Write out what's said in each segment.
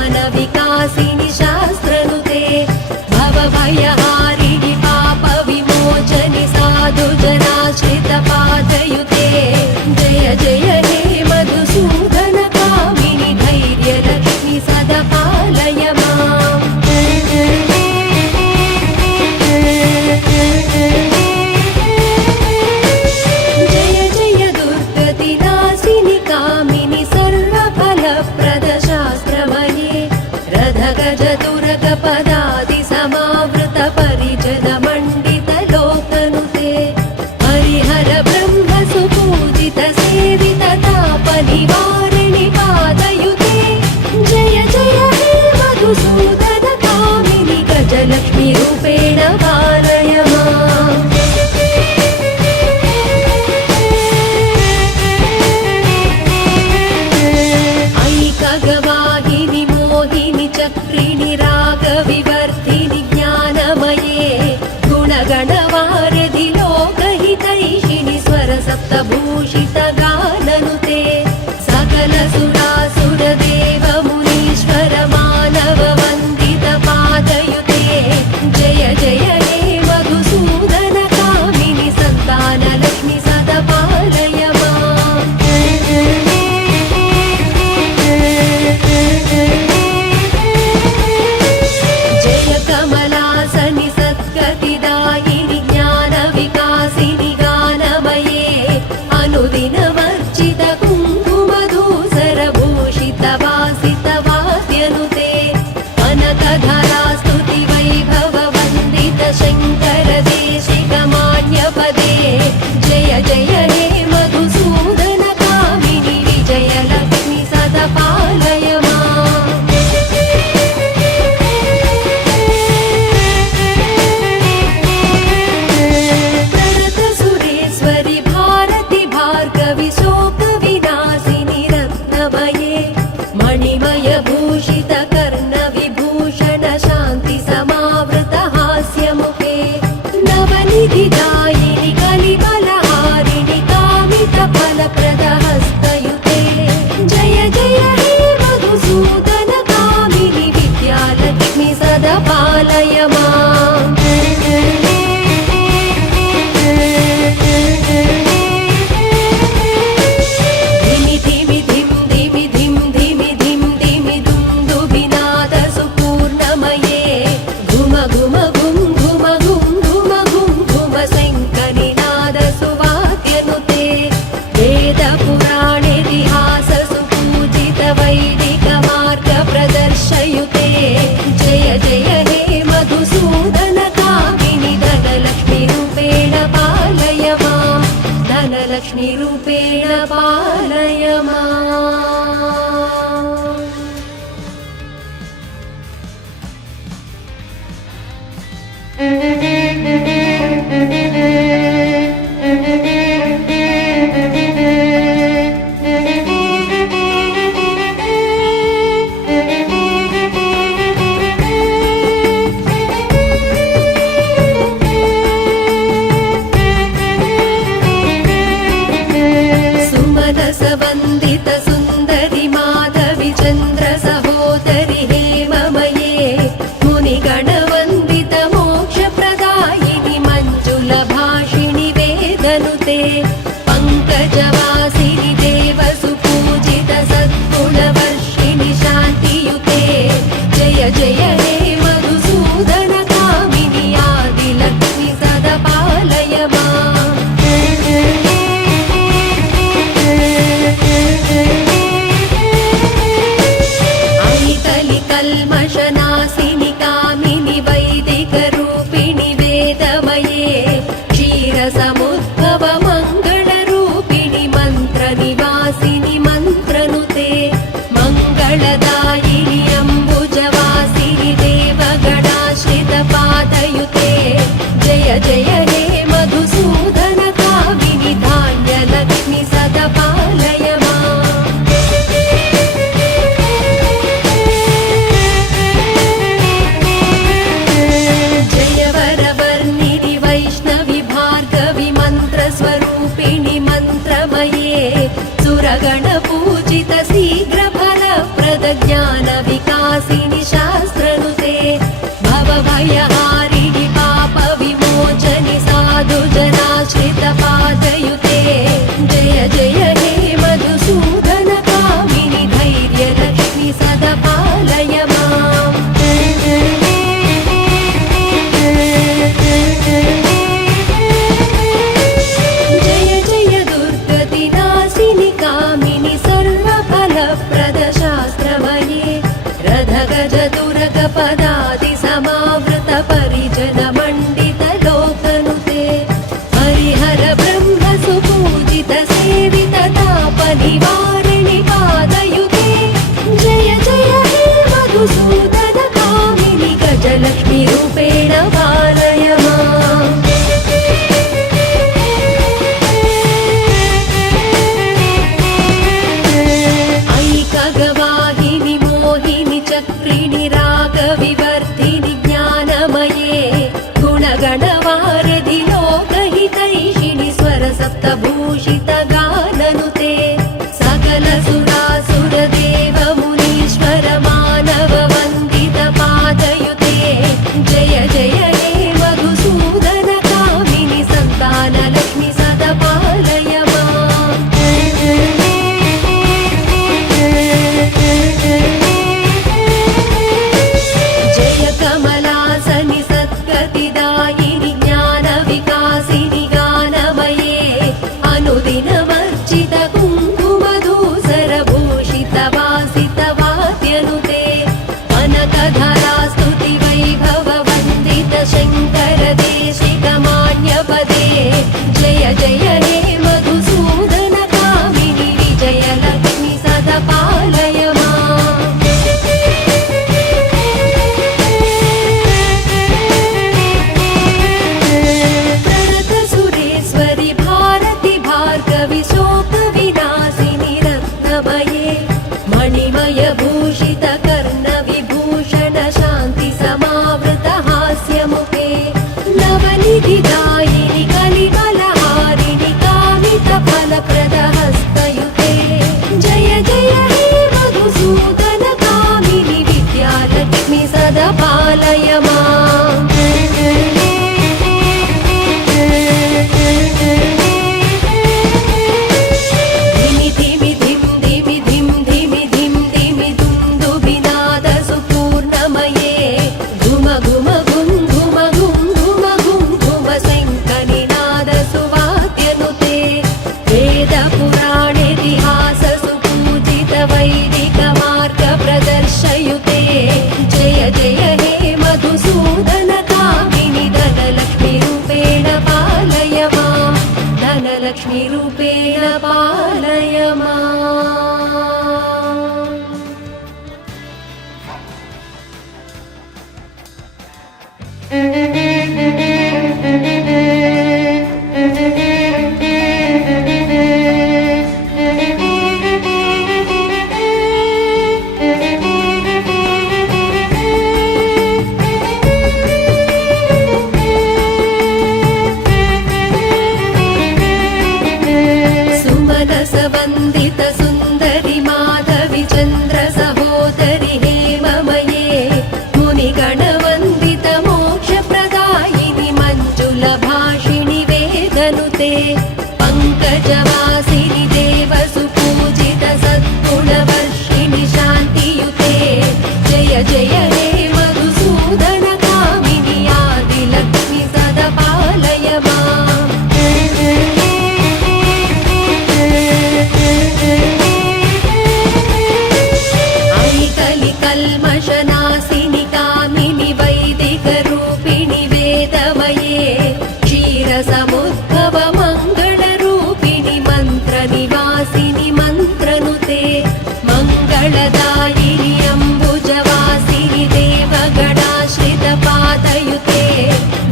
ज्ञान विकासिनि शास्त्रनुते भवभयहारिणि पाप विमोचनि साधु जनाश्रित पादयुते जय जय हे मधुसूदन कामिनि धैर्य लक्ष्मि सदा पालय माम् जय जय दुर्गतिनाशिनि कामिनि सर्वफलप्रद शास्त्रमये रथगज दुर्गपदादि समावृत परिजन मण्डित लोकनुते हरिहर ब्रह्म सुपूजित सेवित ताप निवारिणि पादयुते जय जय हे मधुसूदन कामिनि गजलक्ष्मी रूपेण पालय माम् ऐकगवाहिनि मोहिनि चक्रिणि रागविवर्धिनि ज्ञानमये गुणगणवारधि लोकहितैषिणि स्वरसप्तभूषित गाननुते सकल सुरासुर देव मुनीश्वर मानव वन्दित पादयुते जय जय हे मधुसूदन कामिनि सन्तान लक्ष्मि सदा पालय माम् जय कमलासनि सद्गतिदायिनि ज्ञान विकासिनि गानमये अनुदिनमर्चित कुङ्कुमधूसर भूषित वासित वाद्यनुते अनकधरा स्तुति वैभव वन्दित शङ्कर देशिक मान्यपदे जय जय हे मधुसूदन कामिनि विजय लक्ष्मि सदा पालय माम् प्रणत सुरेश्वरि भारति भार्गवि शोक विनाशिनि रत्नमये मणिमय भूषित कर्ण विभूषण शान्ति समावृत हास्यमुखे नवनिधिदायिनि कलिबलहारिणि कामित फलप्रद हस्तयुते जय जय हे मधुसूदन कामिनि विद्यालक्ष्मि सदा पालय माम् धिमि धिमि धिं धिमि धिं धिमि धिं धिमि दुं दुबिनाद सुपूर्णमये घुम घुम घुं घुम घुं घुम घुं घुम शङ्खनिनाद सुवाद्यनुते वेद पुराणेतिहास सुपूजित वैदिक मार्ग प्रदर्शयुते जय जय हे मधुसूदन कामिनि धनलक्ष्मी रूपेण पालय माम् धनलक्ष्मी रूपेण पालय माम् सुमनस वन्दित सुन्दरि माधवि चन्द्र सहोदरि हेममये मुनिगणवन्दित मोक्षप्रदायिनि मञ्जुल भाषिणि वेदनुते पङ्कजवासिनि देव सुपूजित सद्गुणवर्षिणि शान्तियुते जय जय हे मधुसूदन कामिनि आदिलक्ष्मि सदा पालय माम् ऐकलि कल्मषनाशिनि कामिनि वैदिक रूपिणि वेदमये क्षीरसमुद्भव मङ्गलरूपिणि मन्त्रनिवासिनि मन्त्रनुते मङ्गलदायिनि अम्बुजवासिनि देवगणाश्रित पादयुते जय जय हे मधुसूदन कामिनि धान्यलक्ष्मि सदा पालय माम् पंकजदुरगपदादि समावृत परिजन मण्डित लोकनुते हरिहर ब्रह्म सुपूजित सेवित ताप निवारिणि पादयुते जय जय हे मधुसूदन कामिनि गजलक्ष्मी रूपेण पालय माम् ऐकगवाहिनि मोहिनि चक्रिणि रागविवर्धिनि ज्ञानमये गुणगणवारिधि लोकहितैषिणि स्वरसप्तभूषित गाननुते सकल सुरासुरदेव मुनीश्वर मानव वन्दित पादयुते जय जय हे मधुसूदन कामिनि सन्तानलक्ष्मि सदा पालय माम् जय कमलासनि सद्गतिदायिनि ज्ञानविकासिनि गानमये अनुदिनमर्चित कुङ्कुमधूसरभूषित वासित वाद्यनुते अनकधरा स्तुति वैभव वन्दित शङ्कर देशिक मान्यपदे जय जय हे मधुसूदन कामिनि विजयलक्ष्मि सदा पालय माम् प्रणत सुरेश्वरि भारति भार्गवि शोक विनाशिनि रत्नमये मणिमय भूषित कर्ण विभूषण शान्ति समावृत हास्यमुखे नवनिधिदायिनि कलिकलहारिणि कामित फलप्रद हस्तयुते जय जय हे मधुसूदन कामिनि विद्यालक्ष्मि सदा पालय माम् धिमि धिमि धिं धिमि धिं धिमि धिं धिमि दुन्दुभिनाद सुपूर्णमये घुम घुम घुं घुम घुं घुम घुं घुम शङ्खनिनाद सुवाद्यनुते वेद पुराणेतिहास सुपूजित वैदिक मार्ग प्रदर्शयुते जय जय हे मधुसूदन कामिनि धनलक्ष्मी रूपेण पालय माम् धनलक्ष्मी रूपेण पालय माम् सुमनस वन्दित सुन्दरि माधवि चन्द्र सहोदरि हेममये मुनिगणवन्दित मोक्षप्रदायिनि मञ्जुल भाषिणि वेदनुते पङ्कजवासिनि देव सुपूजित सद्गुणवर्षिणि शान्तियुते जय जय हे मधुसूदन कामिनि आदिलक्ष्मि सदा पालय माम् कल्मषनाशिनि कामिनि वैदिकरूपिणि वेदमये क्षीरसमुद्भव मङ्गलरूपिणि मन्त्रनिवासिनि मन्त्रनुते मङ्गलदायिनि अम्बुजवासिनि देवगणाश्रित पादयुते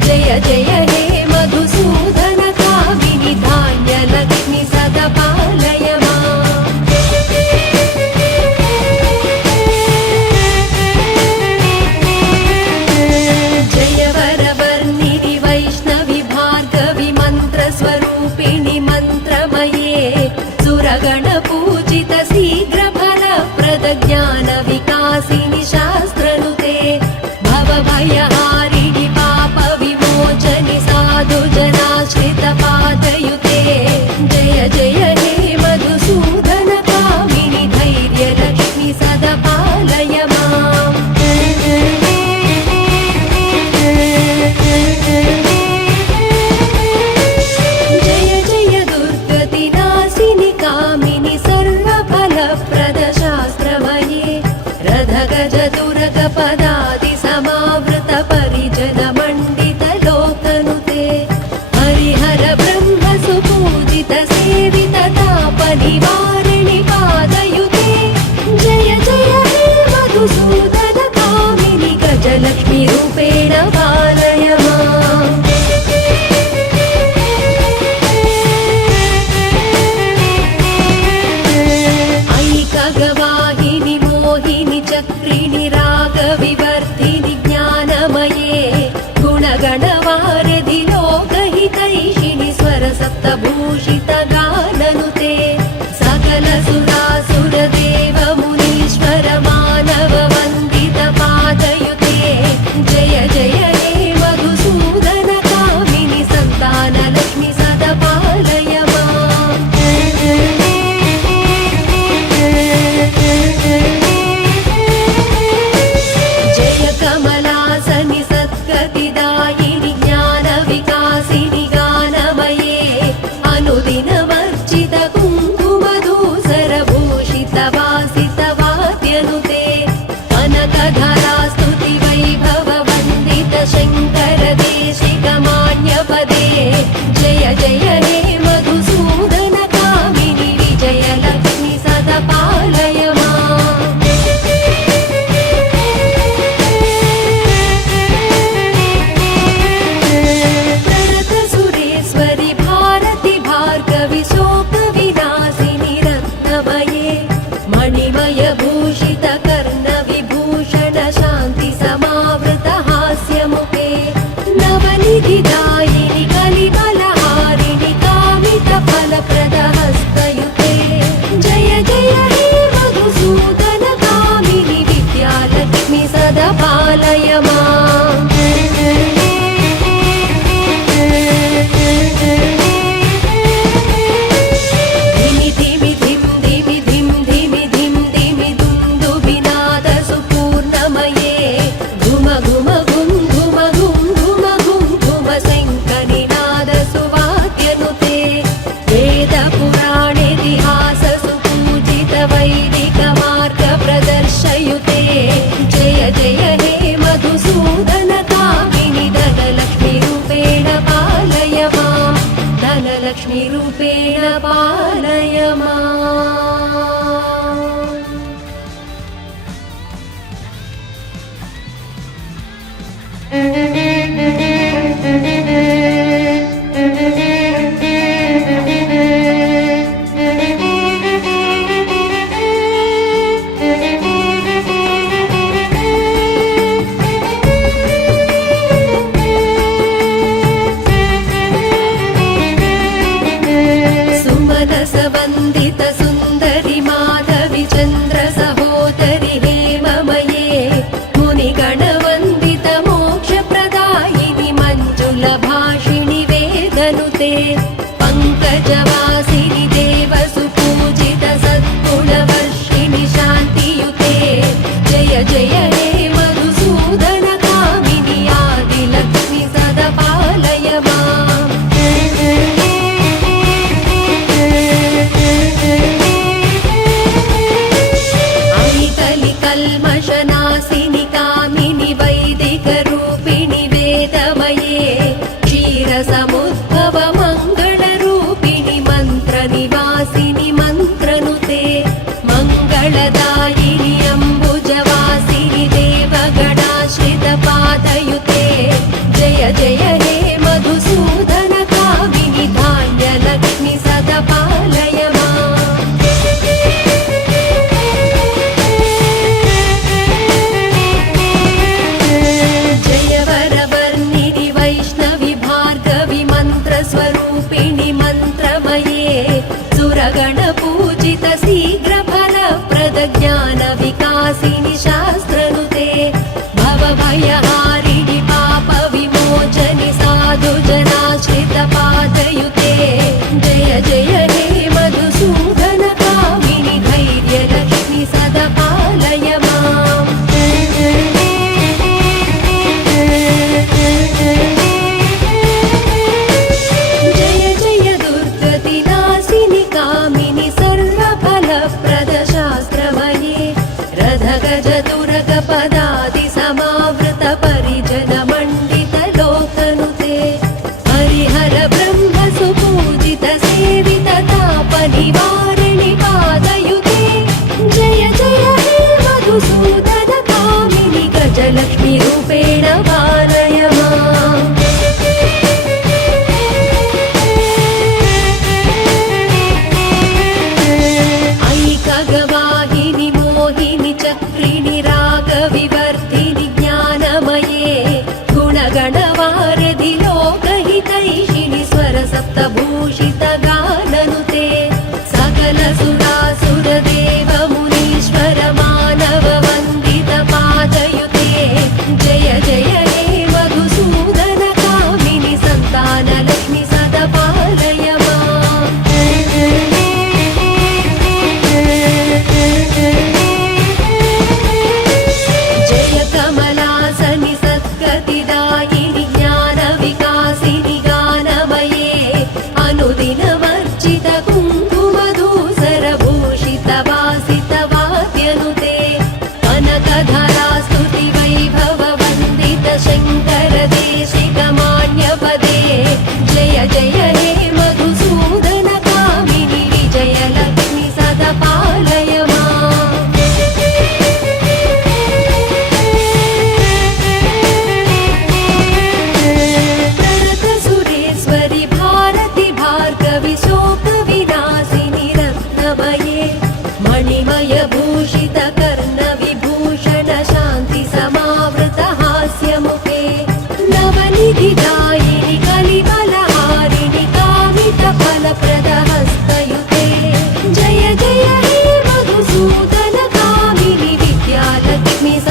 जय जय हे मधुसूदन कामिनि धान्यलक्ष्मि सदा पालय माम् गज दुर्ग पदाति समावृत परिजन मण्डित लोकनुते हरिहर ब्रह्म सुपूजित सेवित ताप निवारिणि पादयुते जय जय हे मधुसूदन कामिनि गजलक्ष्मी रूपेण पालय माम् ऐकगवाहिनि मोहिनि चक्रिणि रागविवर्धिनि ज्ञानमये गुणगणवारिधि लोकहितैषिणि स्वरसप्तभूषित गाननुते सकल सुरासुरदेव मुनीश्वर मानव वन्दित पादयुते जय जय हे मधुसूदन कामिनि सन्तानलक्ष्मि सदा पालय माम् जय कमलासनि सद्गतिदायिनि ज्ञानविकासिनि गानमये अनुदिनवर्जित कुङ्कुमधूसरभूषित वासित वाद्यनुते कनकधरा स्तुति वैभव वन्दित शङ्कर देशिक मान्यपदे जय जय हे मधुसूदन कामिनि विजयलक्ष्मि सदा पालय माम् प्रणत सुरेश्वरि भारति भार्गवि शोकविनाशिनि रत्नमये मणिमय भूषित कर्ण विभूषण शान्ति समावृत हास्यमुखे नवनिधिदायिनि कलिकलहारिणि कामित फलप्रद हस्तयुते जय जय हे मधुसूदन कामिनि विद्यालक्ष्मि सदा पालय माम् धिमि धिमि धिं धिमि धिं धिमि धिं धिमि दुन्दुभिनाद सुपूर्णमये घुम घुम घुं घुम घुं घुम घुं घुम शङ्खनिनाद सुवाद्यनुते वेद पुराणेतिहास सुपूजित वैदिक मार्ग प्रदर्शयुते जय जय हे मधुसूदन कामिनि धनलक्ष्मी रूपेण पालय माम् धनलक्ष्मी रूपेण पालय माम् सुमनस वन्दित सुन्दरि माधवि चन्द्र सहोदरि हेममये मुनिगणवन्दित मोक्षप्रदायिनि मञ्जुलभाषिणि वेदनुते पङ्कजवासिनि देव सुपूजित सद्गुणवर्षिणि शान्तियुते जय जय हे मधुसूदन कामिनि आदिलक्ष्मि सदा पालय माम् कल्मषनाशिनि कामिनि वैदिकरूपिणि वेदमये क्षीरसमुद्भव मङ्गलरूपिणि मन्त्रनिवासिनि मन्त्रनुते मङ्गलदायिनि अम्बुजवासिनि देवगणाश्रित पादयुते जय जय हे मधुसूदन कामिनि धान्यलक्ष्मि सदा पालय माम् जय वरवर्णिनि वैष्णवि भार्गवि मन्त्रस्वरूपिणि मन्त्रमये सुरगणपूजित शीघ्रफलप्रद ज्ञानविकासिनि शास्त्रनुते भवभयहारिणि पापविमोचनि साधुजनाश्रित पादयुते जय जय हे मधुसूदन कामिनि धैर्यलक्ष्मि सदा पालय माम् जय जय दुर्गतिनाशिनि कामिनि सर्वफलप्रद शास्त्रमये रथगज दुर्ग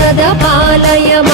सदा पालय